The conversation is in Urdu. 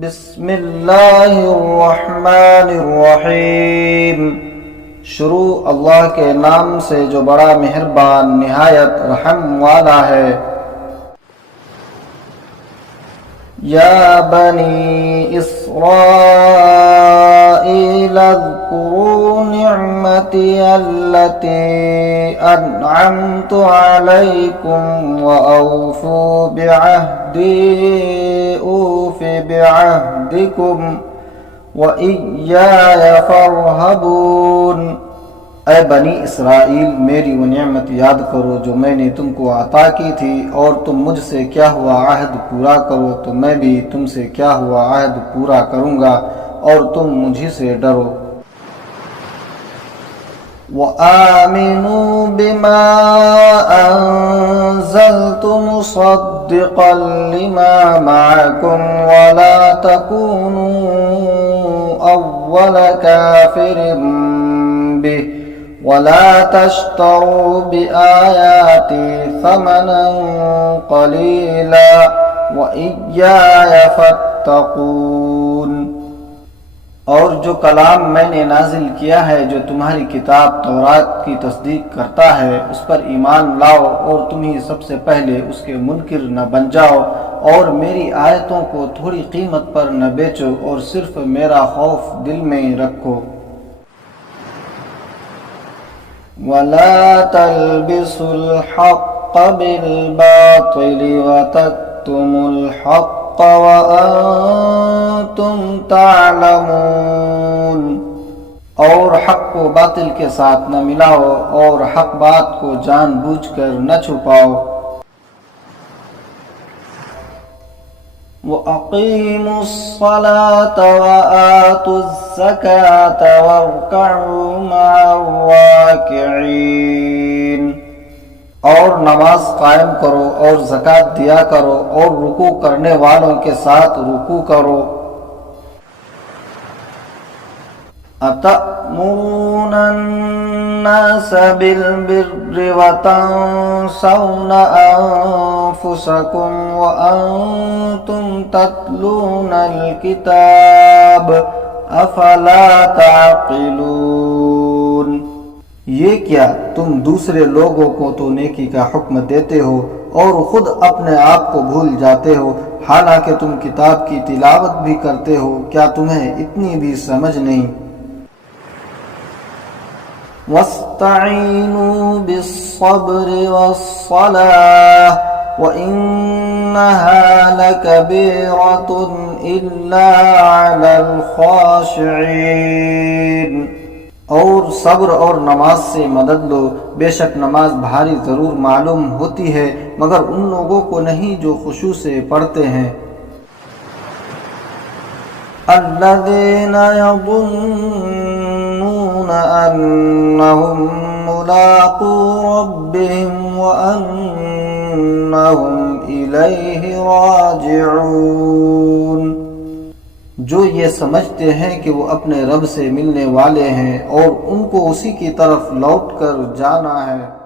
بسم اللہ الرحمن الرحیم۔ شروع اللہ کے نام سے جو بڑا مہربان نہایت رحم والا ہے۔ یا بنی اسرائیل اذکروا نعمتی التی انعمت علیکم واوفوا بعہدی اوف بعہدکم وإیای فرہبون۔ اے بنی اسرائیل، میری وہ نعمت یاد کرو جو میں نے تم کو عطا کی تھی، اور تم مجھ سے کیا ہوا عہد پورا کرو تو میں بھی تم سے کیا ہوا عہد پورا کروں گا، اور تم مجھ سے ڈرو۔ وآمنوا بما أنزلت مصدقا لما معكم ولا تكونوا أول كافر به ولا تشتروا بآياتي ثمنا قليلا وإياي فاتقون۔ اور جو کلام میں نے نازل کیا ہے جو تمہاری کتاب تورات کی تصدیق کرتا ہے، اس پر ایمان لاؤ اور تم ہی سب سے پہلے اس کے منکر نہ بن جاؤ، اور میری آیتوں کو تھوڑی قیمت پر نہ بیچو، اور صرف میرا خوف دل میں رکھو۔ وَلَا تَلْبِسُوا الْحَقَّ بِالْبَاطِلِ وَتَكْتُمُوا الْحَقَّ وَأَنْتُمْ تعلمون۔ اور حق کو باطل کے ساتھ نہ ملاؤ، اور حق بات کو جان بوجھ کر نہ چھپاؤ۔ وَأَقِيمُوا الصَّلَاةَ وَآتُوا الزَّكَاةَ وَارْكَعُوا مَعَ الرَّاكِعِينَ۔ اور نماز قائم کرو اور زکوٰۃ دیا کرو اور رکوع کرنے والوں کے ساتھ رکوع کرو۔ أَتَأْمُرُونَ النَّاسَ بِالْبِرِّ وَتَنْسَوْنَ أَنفُسَكُمْ وَأَنْتُمْ تَتْلُونَ الْكِتَابَ أَفَلَا تَعْقِلُونَ۔ یہ کیا تم دوسرے لوگوں کو تو نیکی کا حکم دیتے ہو اور خود اپنے آپ کو بھول جاتے ہو، حالانکہ تم کتاب کی تلاوت بھی کرتے ہو، کیا تمہیں اتنی بھی سمجھ نہیں؟ وَاسْتَعِینُوا بِالصَّبْرِ وَالصَّلَاةِ وَإِنَّهَا لَكَبِیرَةٌ إِلَّا عَلَى الْخَاشِعِینَ۔ اور صبر اور نماز سے مدد لو، بے شک نماز بھاری ضرور معلوم ہوتی ہے مگر ان لوگوں کو نہیں جو خشوع سے پڑھتے ہیں۔ الذین یظنون انہم ملاقو ربہم وانہم الیہ راجعون۔ جو یہ سمجھتے ہیں کہ وہ اپنے رب سے ملنے والے ہیں اور ان کو اسی کی طرف لوٹ کر جانا ہے۔